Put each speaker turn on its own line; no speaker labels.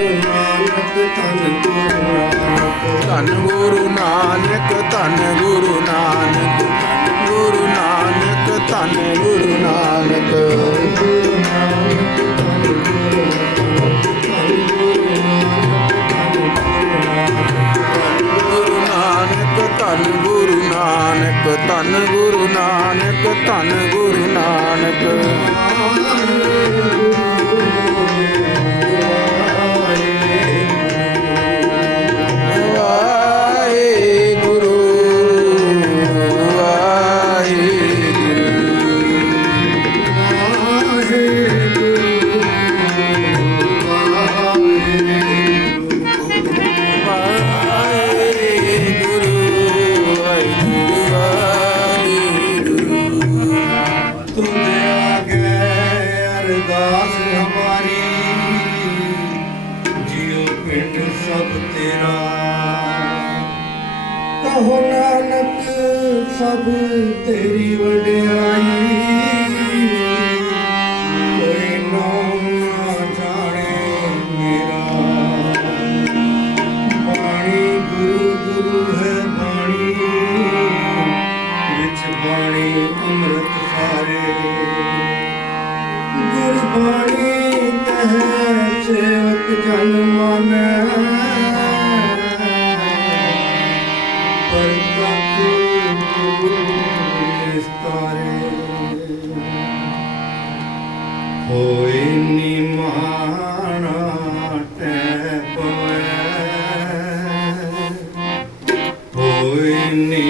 ਗੁਰੂ ਨਾਨਕ ਧੰਨ ਗੁਰੂ ਨਾਨਕ ਧੰਨ ਗੁਰੂ ਨਾਨਕ ਗੁਰੂ ਨਾਨਕ ਧੰਨ ਗੁਰੂ ਨਾਨਕ। ਨਾਨਕ
ਸਭ ਤੇਰੀ ਵਡਿਆਈ। ਹੋਏ ਨਿਮਾਣਾ ਟੈ ਪਵੈ ਹੋਏ ਨਿਮਾਣਾ